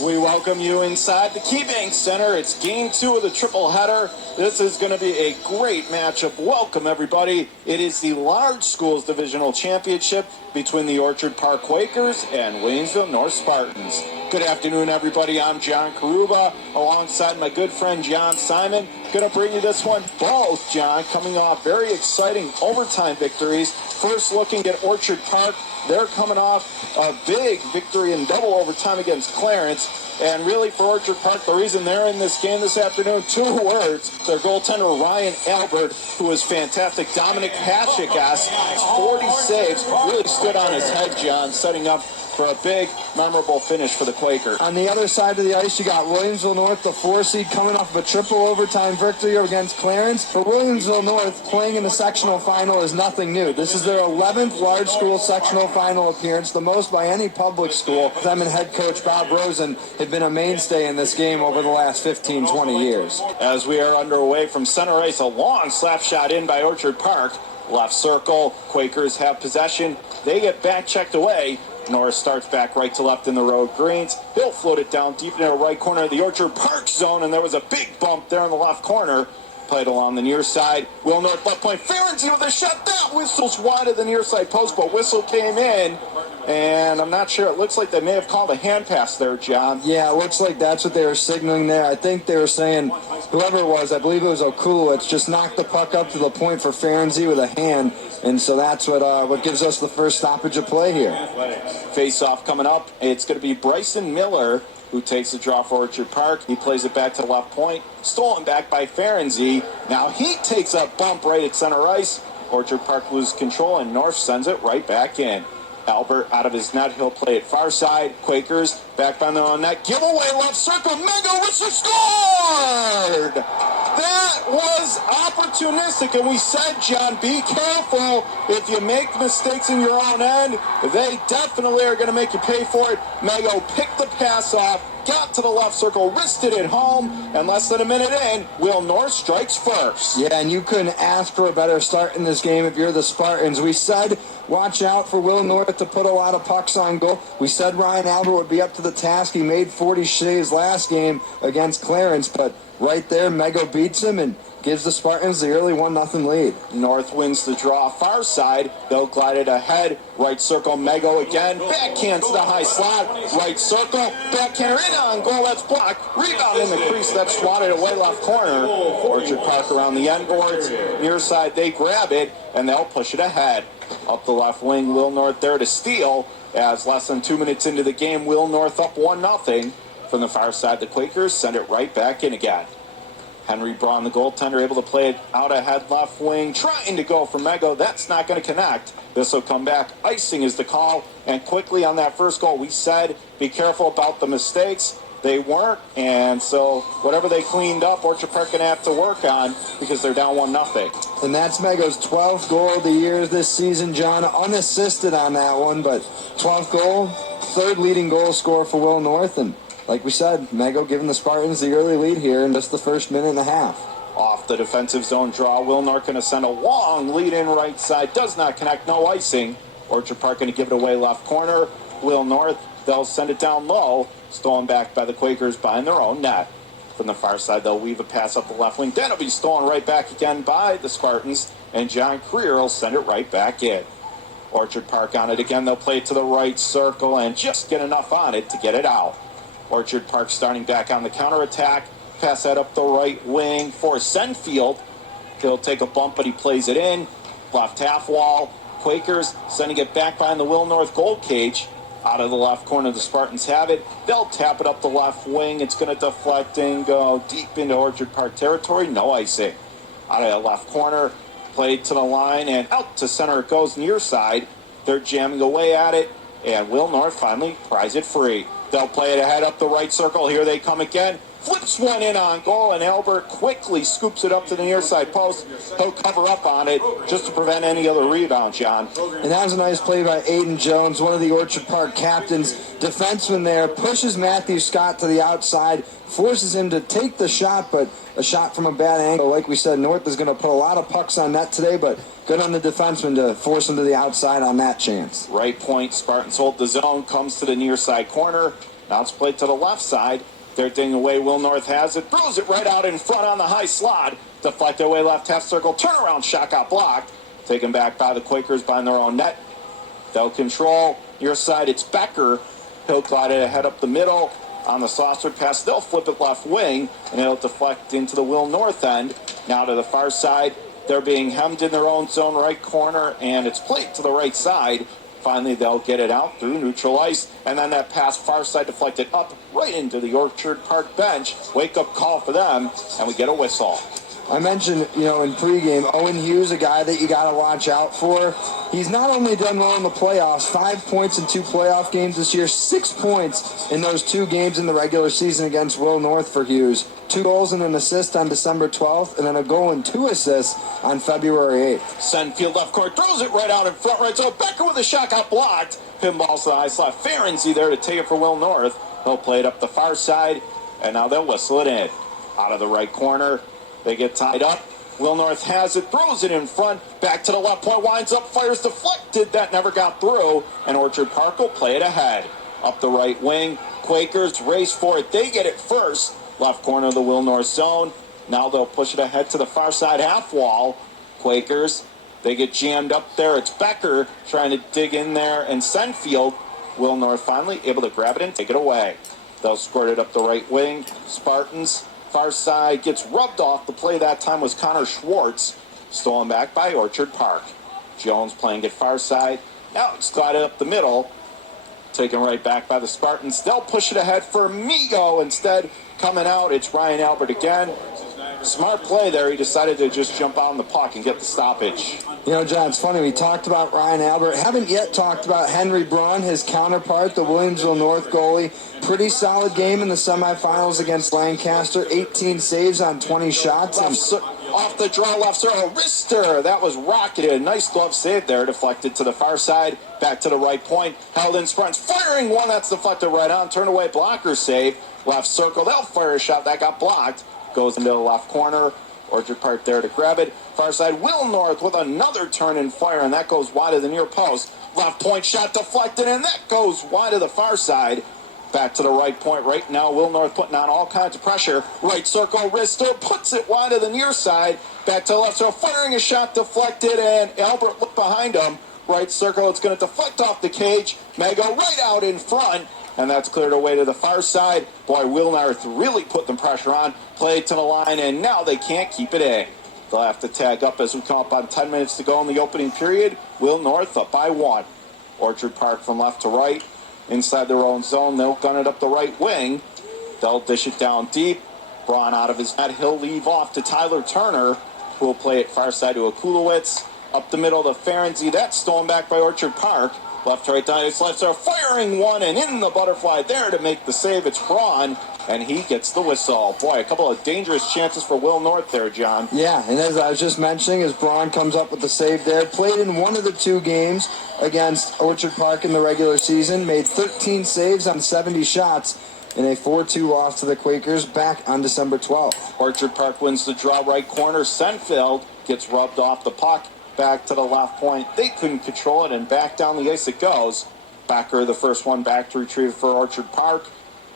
We welcome you inside the KeyBank Center. It's game 2 of the triple header. This is going to be a great matchup. Welcome, everybody. It is the Large Schools Divisional Championship between the Orchard Park Quakers and Williamsville North Spartans. Good afternoon, everybody. I'm John Carubba, alongside my good friend John Simon. Going to bring you this one. Both, John, coming off very exciting overtime victories. First, looking at Orchard Park. They're coming off a big victory in double overtime against Clarence. And really, for Orchard Park, the reason they're in this game this afternoon, 2 words. Their goaltender, Ryan Albert, who was fantastic. Dominic Hashik-esque, 40 saves, really stood on his head, John, setting up for a big, memorable finish for the Quakers. On the other side of the ice, you got Williamsville North, the 4 seed, coming off of a triple overtime victory against Clarence. For Williamsville North, playing in the sectional final is nothing new. This is their 11th large school sectional final appearance, the most by any public school. Them and head coach Bob Rosen have been a mainstay in this game over the last 15, 20 years. As we are underway from center ice, a long slap shot in by Orchard Park. Left circle, Quakers have possession. They get back checked away. Norris starts back right to left in the road greens. He'll float it down deep into the right corner of the Orchard Park zone, and there was a big bump there in the left corner. Played along the near side. Will North left point. Ferenczi with a shot. That whistle's wide of the near side post, but whistle came in. And I'm not sure. It looks like they may have called a hand pass there, John. Yeah, it looks like that's what they were signaling there. I think they were saying, whoever it was, I believe it was Okulowicz, just knocked the puck up to the point for Ferenczi with a hand. And so that's what gives us the first stoppage of play here. Face-off coming up. It's going to be Bryson Miller who takes the draw for Orchard Park. He plays it back to the left point. Stolen back by Ferenczi. Now he takes a bump right at center ice. Orchard Park loses control, and North sends it right back in. Albert out of his net. He'll play it far side. Quakers back on their own net. Giveaway left circle. Mega Richard scored! That was opportunistic, and we said, John, be careful. If you make mistakes in your own end, they definitely are going to make you pay for it. Mego picked the pass off, got to the left circle, wristed it home, and less than a minute in, Will North strikes first. Yeah, and you couldn't ask for a better start in this game if you're the Spartans. We said watch out for Will North to put a lot of pucks on goal. We said Ryan Albert would be up to the task. He made 40 saves last game against Clarence, but right there, Mego beats him and gives the Spartans the early 1-0 lead. North wins the draw far side. They'll glide it ahead. Right circle, Mego again. Backhand to the high slot. Right circle, backhander in on goal. That's blocked. Rebound in the crease. That's swatted away left corner. Orchard Park around the end boards. Near side, they grab it, and they'll push it ahead. Up the left wing, Will North there to steal. As less than 2 minutes into the game, Will North up 1-0. From the far side, the Quakers send it right back in again. Henry Braun, the goaltender, able to play it out ahead left wing, trying to go for Mego. That's not going to connect. This will come back. Icing is the call. And quickly on that first goal, we said be careful about the mistakes. They weren't, and so whatever they cleaned up, Orchard Park going to have to work on because they're down 1-0. And that's Mego's 12th goal of the year this season, John. Unassisted on that one, but 12th goal, 3rd leading goal scorer for Will North. And like we said, Mego giving the Spartans the early lead here in just the first minute and a half. Off the defensive zone draw, Will North going to send a long lead in right side. Does not connect, no icing. Orchard Park going to give it away left corner. Will North, they'll send it down low. Stolen back by the Quakers behind their own net. From the far side, they'll weave a pass up the left wing. Then it'll be stolen right back again by the Spartans. And John Creer will send it right back in. Orchard Park on it again. They'll play it to the right circle and just get enough on it to get it out. Orchard Park starting back on the counterattack. Pass that up the right wing for Senfield. He'll take a bump, but he plays it in. Left half wall. Quakers sending it back behind the Will North goal cage. Out of the left corner, the Spartans have it. They'll tap it up the left wing. It's going to deflect and go deep into Orchard Park territory. No icing. Out of the left corner, played to the line, and out to center it goes near side. They're jamming away at it, and Will North finally pries it free. They'll play it ahead up the right circle. Here they come again. Flips one in on goal, and Albert quickly scoops it up to the near side post. He'll cover up on it just to prevent any other rebound, John. And that was a nice play by Aiden Jones, one of the Orchard Park captains. Defenseman there, pushes Matthew Scott to the outside, forces him to take the shot, but a shot from a bad angle. Like we said, North is going to put a lot of pucks on net today, but good on the defenseman to force him to the outside on that chance. Right point, Spartans hold the zone, comes to the near side corner. Now it's played to the left side. They're dinging away. Will North has it. Throws it right out in front on the high slot. Deflected away left half circle. Turnaround shot got blocked. Taken back by the Quakers behind their own net. They'll control. Near side, it's Becker. He'll glide it ahead up the middle. On the saucer pass, they'll flip it left wing, and it'll deflect into the Will North end. Now to the far side. They're being hemmed in their own zone right corner, and it's played to the right side. Finally, they'll get it out through neutral ice, and then that pass far side deflected up right into the Orchard Park bench. Wake-up call for them, and we get a whistle. I mentioned, in pregame, Owen Hughes, a guy that you got to watch out for. He's not only done well in the playoffs, 5 points in 2 playoff games this year, 6 points in those 2 games in the regular season against Will North for Hughes. 2 goals and an assist on December 12th, and then a goal and 2 assists on February 8th. Send field left court, throws it right out in front right. So Becker with a shot got blocked. Pinballs to the high slot. Ferenczi there to take it for Will North. They'll play it up the far side, and now they'll whistle it in. Out of the right corner. They get tied up. Will North has it, throws it in front, back to the left point, winds up, fires deflected. That never got through, and Orchard Park will play it ahead. Up the right wing, Quakers race for it. They get it first. Left corner of the Will North zone. Now they'll push it ahead to the far side half wall. Quakers, they get jammed up there. It's Becker trying to dig in there, and Senfield. Will North finally able to grab it and take it away. They'll squirt it up the right wing. Spartans. Far side gets rubbed off. The play that time was Connor Schwartz. Stolen back by Orchard Park. Jones playing it far side. Now it's glided up the middle. Taken right back by the Spartans. They'll push it ahead for Migo. Instead, coming out, it's Ryan Albert again. Smart play there. He decided to just jump on the puck and get the stoppage. John, it's funny. We talked about Ryan Albert. Haven't yet talked about Henry Braun, his counterpart, the Williamsville North goalie. Pretty solid game in the semifinals against Lancaster. 18 saves on 20 shots. Off the draw left circle, wrister. That was rocketed. Nice glove save there. Deflected to the far side. Back to the right point. Held in Spartans. Firing one. That's deflected right on. Turned away. Blocker save. Left circle. They'll fire a shot. That got blocked. Goes into the left corner. Orchard Park there to grab it. Far side, Will North with another turn and fire, and that goes wide of the near post. Left point shot deflected, and that goes wide of the far side. Back to the right point right now. Will North putting on all kinds of pressure. Right circle, wrister, puts it wide of the near side. Back to the left circle, firing a shot deflected, and Albert looked behind him. Right circle, it's going to deflect off the cage. May go right out in front. And that's cleared away to the far side. Boy, Will North really put the pressure on. Played to the line, and now they can't keep it in. They'll have to tag up as we come up on 10 minutes to go in the opening period. Will North up by 1. Orchard Park from left to right. Inside their own zone, they'll gun it up the right wing. They'll dish it down deep. Braun out of his net. He'll leave off to Tyler Turner, who will play it far side to Akulowicz. Up the middle to Ferenczi. That's stolen back by Orchard Park. Left to right down his left side, firing one, and in the butterfly there to make the save. It's Braun, and he gets the whistle. Boy, a couple of dangerous chances for Will North there, John. Yeah, and as I was just mentioning, as Braun comes up with the save there, played in one of the 2 games against Orchard Park in the regular season, made 13 saves on 70 shots in a 4-2 loss to the Quakers back on December 12th. Orchard Park wins the draw right corner. Senfield gets rubbed off the puck. Back to the left point. They couldn't control it, and back down the ice it goes. Backer, the first one back to retrieve for Orchard Park.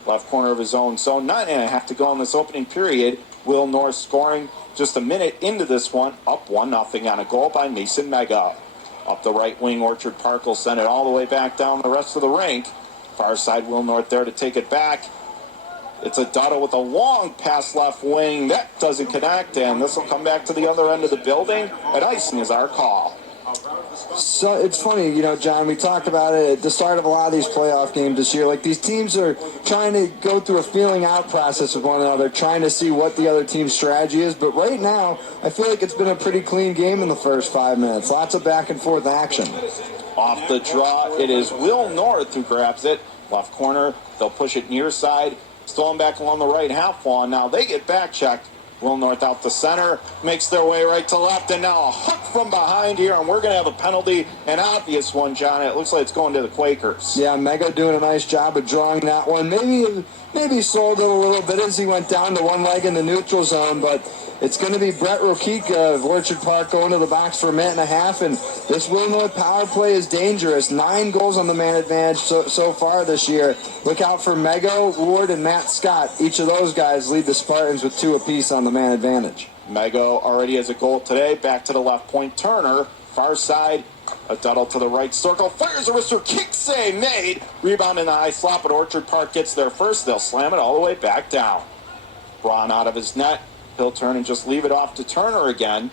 Left corner of his own zone. 9.5 to go in this opening period. Will North scoring just a minute into this one. Up 1-0 on a goal by Mason Mega. Up the right wing, Orchard Park will send it all the way back down the rest of the rink. Far side, Will North there to take it back. It's a Dutta with a long pass left wing. That doesn't connect, and this will come back to the other end of the building. And icing is our call. So it's funny, John, we talked about it at the start of a lot of these playoff games this year. Like, these teams are trying to go through a feeling out process with one another, trying to see what the other team's strategy is. But right now, I feel like it's been a pretty clean game in the first 5 minutes. Lots of back and forth action. Off the draw, it is Will North who grabs it. Left corner, they'll push it near side. Stolen back along the right half wall. Now they get back checked. Will North out the center, makes their way right to left, and now a hook from behind here, and we're going to have a penalty, an obvious one, John. It looks like it's going to the Quakers. Yeah, Mega doing a nice job of drawing that one. Maybe maybe slowed it a little bit as he went down to one leg in the neutral zone, but it's going to be Brett Rokika of Orchard Park going to the box for a minute and a half, and this Will North power play is dangerous. 9 goals on the man advantage so far this year. Look out for Mego, Ward, and Matt Scott. Each of those guys lead the Spartans with 2 apiece on the man advantage. Mego already has a goal today. Back to the left point, Turner. Far side, a Duddle to the right circle. Fires a wrister, kick save made. Rebound in the high slot, but Orchard Park gets there first. They'll slam it all the way back down. Braun out of his net. He'll turn and just leave it off to Turner again.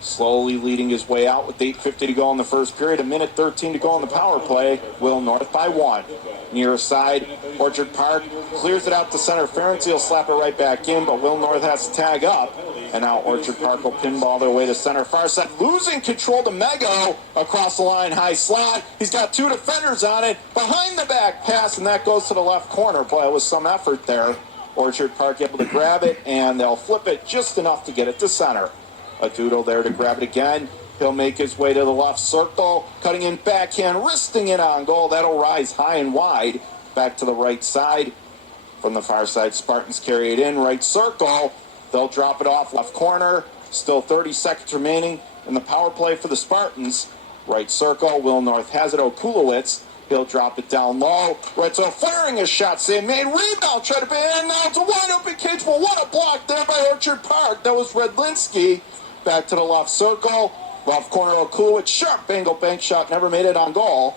Slowly leading his way out with 8:50 to go in the first period. A minute 13 to go on the power play. Will North by 1. Near side, Orchard Park clears it out to center. Ferenczi will slap it right back in, but Will North has to tag up. And now Orchard Park will pinball their way to center. Far side, losing control to Mego across the line, high slot. He's got 2 defenders on it. Behind the back pass, and that goes to the left corner. Boy, it was some effort there. Orchard Park able to grab it, and they'll flip it just enough to get it to center. A Doodle there to grab it again. He'll make his way to the left circle, cutting in backhand, wristing it on goal. That'll rise high and wide. Back to the right side. From the far side, Spartans carry it in, right circle. They'll drop it off left corner. Still 30 seconds remaining in the power play for the Spartans. Right circle, Will North has it, Okulowicz. He'll drop it down low. Right, so firing a shot. Save made. Rebound. Try to be in. Now it's a wide open cage. But what a block there by Orchard Park. That was Redlinski. Back to the left circle. Left corner, Okulowicz. Sharp angle bank shot. Never made it on goal.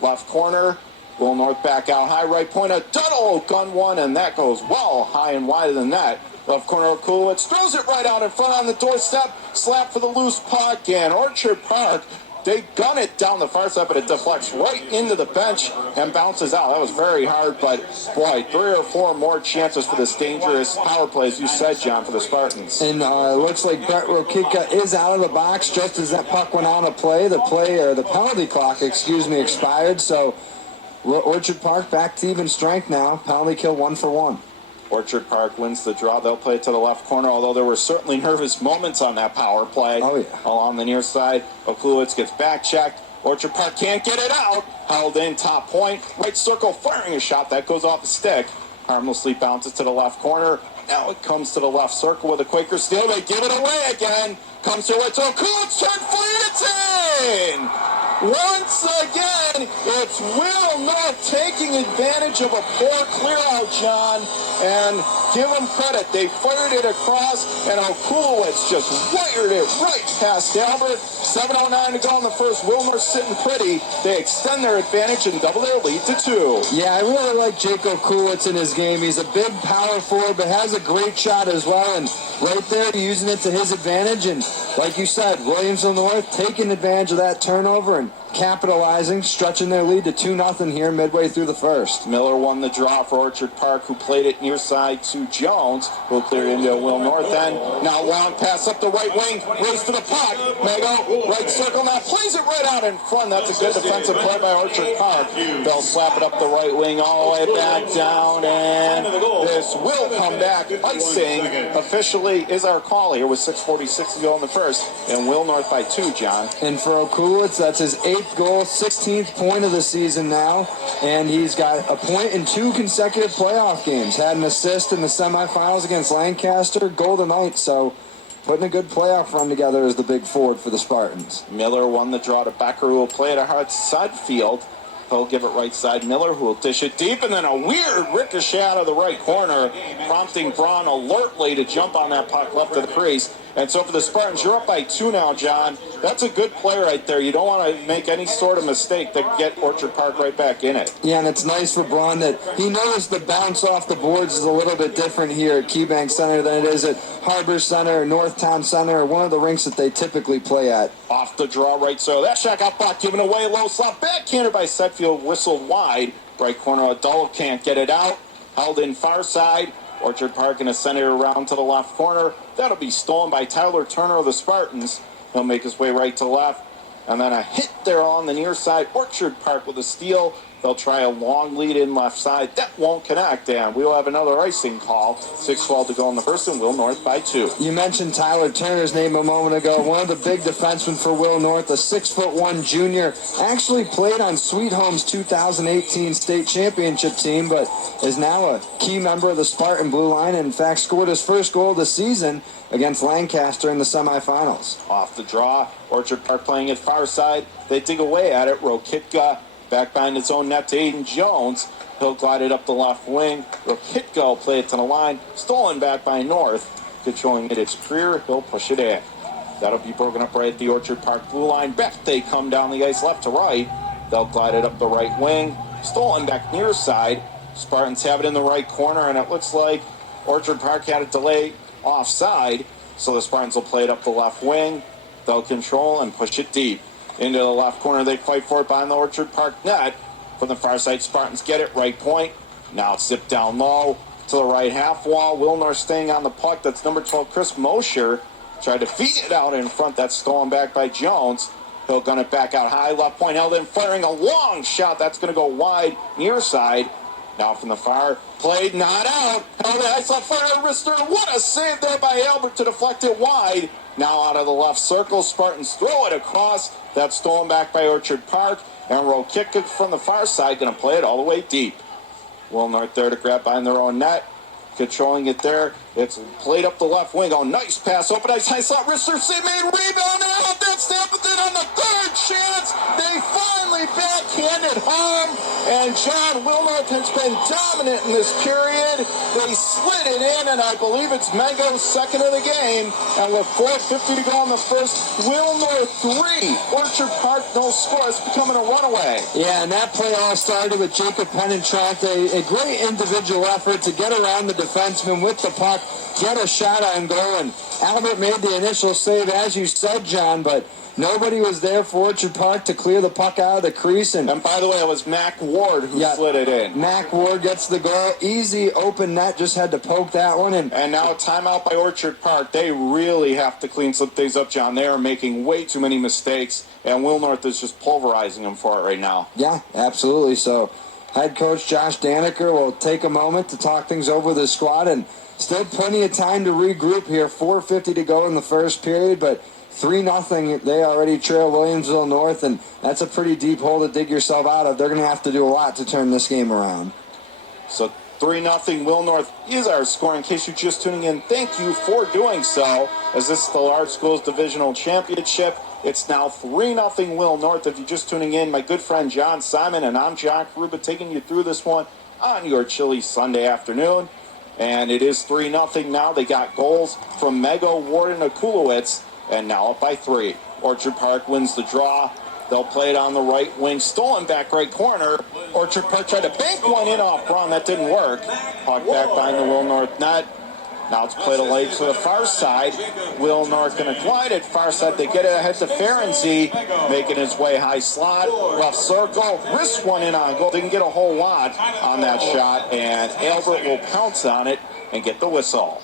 Left corner. Will North back out high. Right point. A Duddle. Gun one. And that goes well high and wider than that. Left corner, Okulowicz. Throws it right out in front on the doorstep. Slap for the loose puck. And Orchard Park, they gun it down the far side, but it deflects right into the bench and bounces out. That was very hard, but boy, 3 or 4 more chances for this dangerous power play, as you said, John, for the Spartans. And it looks like Brett Rokika is out of the box just as that puck went out of play. The penalty clock, expired. So Orchard Park back to even strength now. Penalty kill 1 for 1. Orchard Park wins the draw. They'll play it to the left corner, although there were certainly nervous moments on that power play. Oh, yeah. Along the near side, Okulowicz gets back checked. Orchard Park can't get it out. Held in, top point. Right circle, firing a shot. That goes off the stick. Harmlessly bounces to the left corner. Now it comes to the left circle with a Quaker steal. They give it away again. Comes to it. Okulowicz turn free. It's in! Once again, it's Will North taking advantage of a poor clear-out, John, and give them credit. They fired it across, and Okulowicz just wired it right past Albert. 7:09 to go in the first. Will North sitting pretty. They extend their advantage and double their lead to 2. Yeah, I really like Jake Okulowicz in his game. He's a big power forward, but has a great shot as well, and right there using it to his advantage. And like you said, Williamsville North taking advantage of that turnover and capitalizing, stretching their lead to 2-0 here midway through the first. Miller won the draw for Orchard Park, who played it near side to Jones, who cleared into Will North end. Now round pass up the right wing, race to the puck. Mego, right circle, now plays it right out in front. That's a good defensive play by Orchard Park. They'll slap it up the right wing all the way back down, and this will come back. Icing officially is our call here with 6:46 to go in the first, and Will North by 2, John. And for Okulowicz, that's his 8th goal, 16th point of the season now, and he's got a point in 2 consecutive playoff games. Had an assist in the semifinals against Lancaster, Golden Knights, so putting a good playoff run together as the big forward for the Spartans. Miller won the draw to Becker, who will play it a hard side field. He'll give it right side. Miller, who will dish it deep, and then a weird ricochet out of the right corner, prompting Braun alertly to jump on that puck left of the crease. And so for the Spartans, you're up by 2 now, John. That's a good play right there. You don't want to make any sort of mistake that get Orchard Park right back in it. Yeah, and it's nice for Braun that he knows the bounce off the boards is a little bit different here at KeyBank Center than it is at Harbor Center or Northtown Center or one of the rinks that they typically play at. Off the draw right, so that shot got blocked, given away, low slot, backhanded by Setfield, whistled wide. Right corner, Adult can't get it out. Held in far side. Orchard Park going to send it around to the left corner. That'll be stolen by Tyler Turner of the Spartans. He'll make his way right to left. And then a hit there on the near side. Orchard Park with a steal. They'll try a long lead in left side. That won't connect, and we'll have another icing call. 6:12 to go in the first, and Will North by 2. You mentioned Tyler Turner's name a moment ago. One of the big defensemen for Will North, a 6'1" junior, actually played on Sweet Home's 2018 state championship team, but is now a key member of the Spartan Blue Line, and in fact scored his first goal of the season against Lancaster in the semifinals. Off the draw, Orchard Park playing it far side. They dig away at it. Rokitka back behind his own net to Aiden Jones. He'll glide it up the left wing. Rokitka will play it to the line. Stolen back by North. Controlling it, it's Creer. He'll push it in. That'll be broken up right at the Orchard Park blue line. Back they come down the ice left to right. They'll glide it up the right wing. Stolen back near side. Spartans have it in the right corner, and it looks like Orchard Park had a delay offside. So the Spartans will play it up the left wing. They'll control and push it deep. Into the left corner, they fight for it behind the Orchard Park net. From the far side, Spartans get it, right point. Now it's zipped down low to the right half wall. Will North staying on the puck. That's number 12, Chris Mosher. Tried to feed it out in front. That's stolen back by Jones. He'll gun it back out high. Left point held in, firing a long shot. That's going to go wide, near side. Now from the far, played, not out. Held the ice left fire, Rister. What a save there by Albert to deflect it wide. Now out of the left circle, Spartans throw it across. That's stolen back by Orchard Park. And Rokitka from the far side going to play it all the way deep. Will North there to grab behind their own net. Controlling it there. It's played up the left wing. Oh, nice pass. Open ice. High slot. Rister made rebound. Out that snap. But then on the third chance, they finally backhanded home. And John Will North has been dominant in this period. They slid it in, and I believe it's Mego's second of the game. And with 4:50 to go in the first, Will North 3. Orchard Park no score. It's becoming a runaway. Yeah, and that play all started with Jacob Penentrant. A great individual effort to get around the defenseman with the puck, get a shot on goal, and Albert made the initial save, as you said, John, but nobody was there for Orchard Park to clear the puck out of the crease. And by the way, it was Mac Ward who slid it in. Mac Ward gets the goal. Easy open net, just had to poke that one. And now a timeout by Orchard Park. They really have to clean some things up, John. They are making way too many mistakes, and Will North is just pulverizing them for it right now. Yeah, absolutely. So head coach Josh Daneker will take a moment to talk things over with his squad, and still plenty of time to regroup here. 4:50 to go in the first period, but 3-0. They already trail Williamsville North, and that's a pretty deep hole to dig yourself out of. They're going to have to do a lot to turn this game around. So 3-0 Will North is our score. In case you're just tuning in, thank you for doing so, as this is the Large Schools Divisional Championship. It's now 3-0 Will North. If you're just tuning in, my good friend John Simon and I'm John Carubba taking you through this one on your chilly Sunday afternoon. And it is 3-0 now. They got goals from Mego, Ward, and Akulowitz, and now up by 3. Orchard Park wins the draw. They'll play it on the right wing. Stolen back right corner. Orchard Park tried to bank one in off Braun. That didn't work. Puck back behind the Will North net. Now it's played away to the far side. Will North going to glide it far side. They get it ahead to Ferenczi, making his way high slot. Left circle. Wrist one in on goal. Didn't get a whole lot on that shot. And Albert will pounce on it and get the whistle.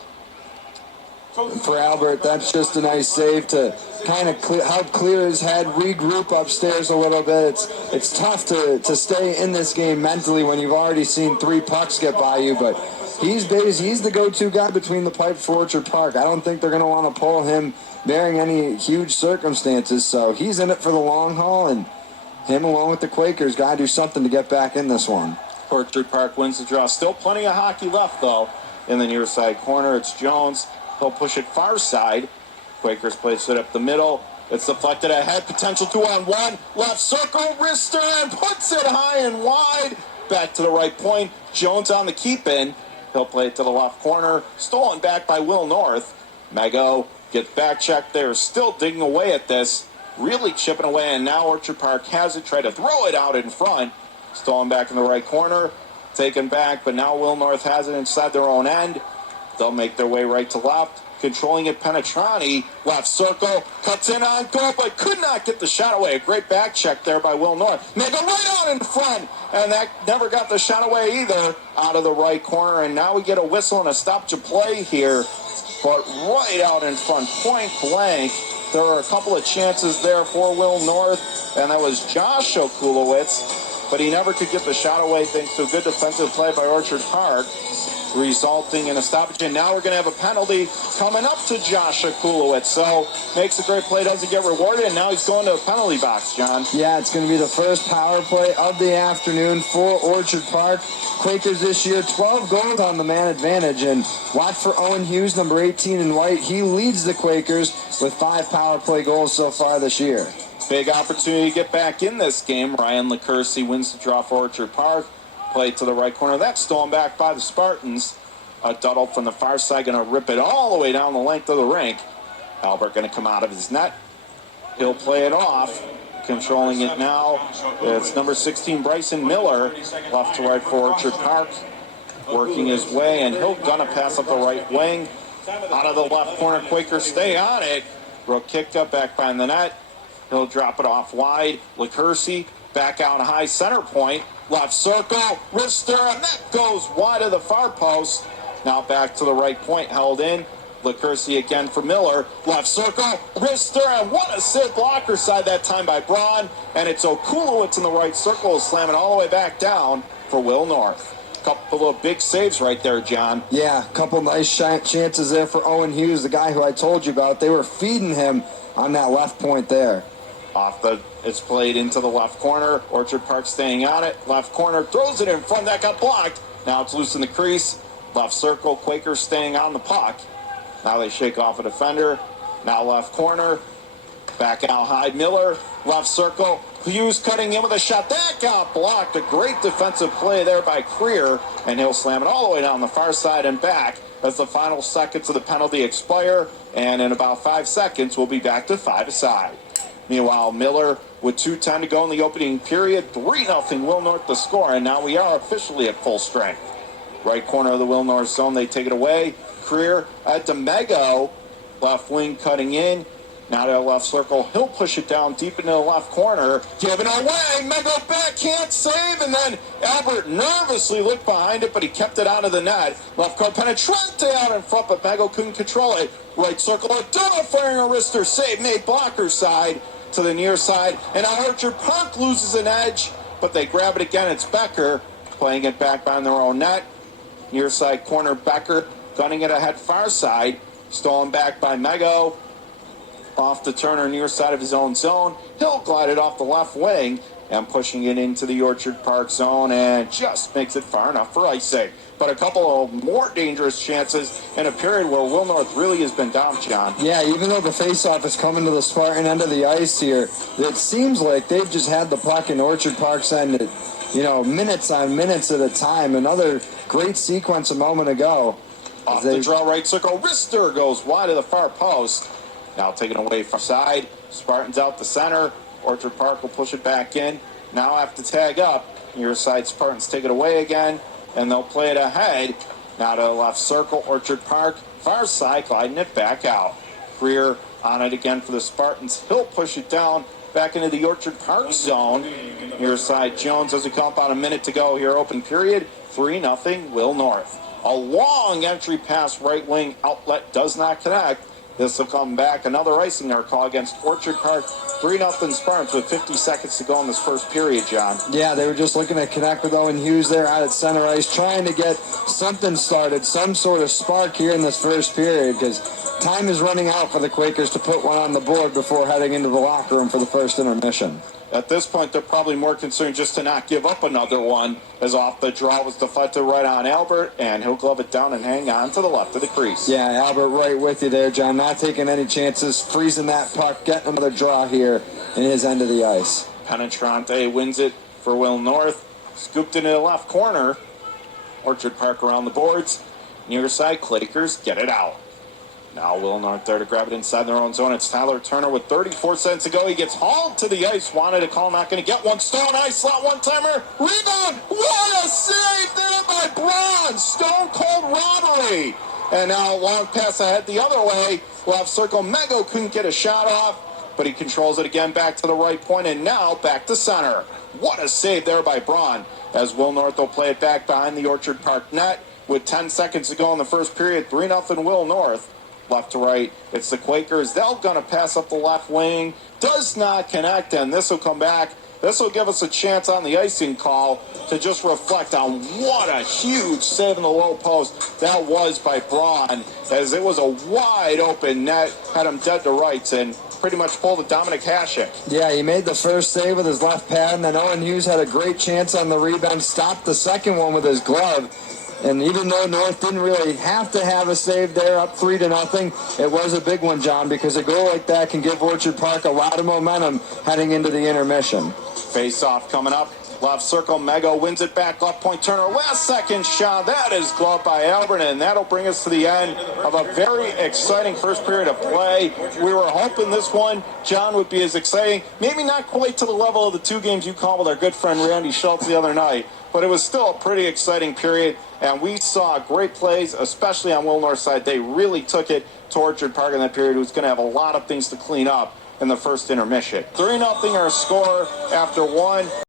For Albert, that's just a nice save to kind of help clear his head, regroup upstairs a little bit. It's tough to stay in this game mentally when you've already seen 3 pucks get by you, but he's the go-to guy between the pipes for Orchard Park. I don't think they're going to want to pull him bearing any huge circumstances, so he's in it for the long haul, and him along with the Quakers got to do something to get back in this one. Orchard Park wins the draw. Still plenty of hockey left, though. In the near side corner, it's Jones. He'll push it far side. Quakers plays it up the middle. It's deflected ahead. Potential 2-on-1. Left circle. Wrister and puts it high and wide. Back to the right point. Jones on the keep-in. He'll play it to the left corner. Stolen back by Will North. Mego gets back checked there. Still digging away at this. Really chipping away. And now Orchard Park has it. Try to throw it out in front. Stolen back in the right corner. Taken back. But now Will North has it inside their own end. They'll make their way right to left. Controlling it, Penetrani. Left circle. Cuts in on goal, but could not get the shot away. A great back check there by Will North. They go right out in front. And that never got the shot away either. Out of the right corner. And now we get a whistle and a stop to play here. But right out in front, point blank. There were a couple of chances there for Will North. And that was Josh Okulowitz. but he never could get the shot away thanks to a good defensive play by Orchard Park, resulting in a stoppage. And now we're going to have a penalty coming up to Josh Kulowitz. So makes a great play, doesn't get rewarded, and now he's going to a penalty box, John. Yeah, it's going to be the first power play of the afternoon for Orchard Park. Quakers this year, 12 goals on the man advantage. And watch for Owen Hughes, number 18 in white. He leads the Quakers with 5 power play goals so far this year. Big opportunity to get back in this game. Ryan LaCursey wins the draw for Orchard Park. Play to the right corner. That's stolen back by the Spartans. A Duddle from the far side going to rip it all the way down the length of the rink. Albert going to come out of his net. He'll play it off. Controlling it now. It's number 16, Bryson Miller. Left to right for Orchard Park. Working his way, and he'll gonna pass up the right wing. Out of the left corner, Quakers stay on it. Brook kicked up back behind the net. He'll drop it off wide. LaCursey back out high center point. Left circle. Wrister, and that goes wide of the far post. Now back to the right point, held in. LaCursey again for Miller. Left circle. Wrister, and what a save blocker side that time by Braun. And it's Okulowitz in the right circle, slamming all the way back down for Will North. Couple of big saves right there, John. Yeah, a couple nice chances there for Owen Hughes, the guy who I told you about. They were feeding him on that left point there. It's played into the left corner. Orchard Park staying on it. Left corner, throws it in front. That got blocked. Now it's loose in the crease. Left circle, Quakers staying on the puck. Now they shake off a defender. Now left corner. Back out high, Miller. Left circle. Hughes cutting in with a shot. That got blocked. A great defensive play there by Creer. And he'll slam it all the way down the far side and back as the final seconds of the penalty expire. And in about 5 seconds, we'll be back to 5-aside. Meanwhile, Miller with 2:10 to go in the opening period. 3-0 Will North the score. And now we are officially at full strength. Right corner of the Will North zone. They take it away. Creer at Demego. Left wing cutting in. Now to the left circle. He'll push it down deep into the left corner. Giving away. Mego back. Can't save. And then Albert nervously looked behind it, but he kept it out of the net. Left corner penetrante out in front, but Mego couldn't control it. Right circle. Double firing a wrister. Save made blocker side to the near side. And now Orchard Park loses an edge, but they grab it again. It's Becker playing it back behind their own net. Near side corner, Becker gunning it ahead far side. Stolen back by Mego. Off the Turner near side of his own zone. He'll glide it off the left wing and pushing it into the Orchard Park zone and just makes it far enough for icing. But a couple of more dangerous chances in a period where Will North really has been down, John. Yeah, even though the faceoff is coming to the Spartan end of the ice here, it seems like they've just had the puck in Orchard Park's end, minutes on minutes at a time. Another great sequence a moment ago. Off the draw right circle. Wrister goes wide of the far post. Now taken away from side. Spartans out the center. Orchard Park will push it back in. Now have to tag up. Near side Spartans take it away again. And they'll play it ahead. Now to the left circle. Orchard Park. Far side gliding it back out. Greer on it again for the Spartans. He'll push it down back into the Orchard Park zone. Near side Jones as we come up on a minute to go here. Open period. 3-0 Will North. A long entry pass right wing outlet does not connect. This will come back. Another icing our call against Orchard Park. 3-0 Spartans with 50 seconds to go in this first period, John. Yeah, they were just looking to connect with Owen Hughes there out at center ice, trying to get something started, some sort of spark here in this first period, because time is running out for the Quakers to put one on the board before heading into the locker room for the first intermission. At this point, they're probably more concerned just to not give up another one, as off the draw was deflected right on Albert, and he'll glove it down and hang on to the left of the crease. Yeah, Albert right with you there, John. Not taking any chances, freezing that puck, getting another draw here in his end of the ice. Penetrante wins it for Will North. Scooped into the left corner. Orchard Park around the boards. Near side, Quakers get it out. Now Will North there to grab it inside their own zone. It's Tyler Turner with 34 seconds to go. He gets hauled to the ice. Wanted a call, not going to get one. Stone ice slot one-timer. Rebound. What a save there by Braun. Stone cold robbery. And now long pass ahead the other way. Left circle. Mego couldn't get a shot off, but he controls it again back to the right point, and now back to center. What a save there by Braun. As Will North will play it back behind the Orchard Park net with 10 seconds to go in the first period. 3-0 Will North. Left to right, it's the Quakers. They're going to pass up the left wing. Does not connect, and this will come back This will give us a chance on the icing call to just reflect on what a huge save in the low post that was by Braun, as it was a wide open net, had him dead to rights, and pretty much pulled a Dominic Hasek. Yeah, he made the first save with his left pad, and then Owen Hughes had a great chance on the rebound, stopped the second one with his glove. And even though North didn't really have to have a save there, up 3-0, it was a big one, John, because a goal like that can give Orchard Park a lot of momentum heading into the intermission. Face-off coming up. Left circle, Mego wins it back, left point Turner. Last second shot, that is gloved by Albert, and that'll bring us to the end of a very exciting first period of play. We were hoping this one, John, would be as exciting. Maybe not quite to the level of the two games you called with our good friend Randy Schultz the other night, but it was still a pretty exciting period, and we saw great plays, especially on Will North's side. They really took it to Orchard Park in that period. It was going to have a lot of things to clean up in the first intermission. 3-0 our score after one.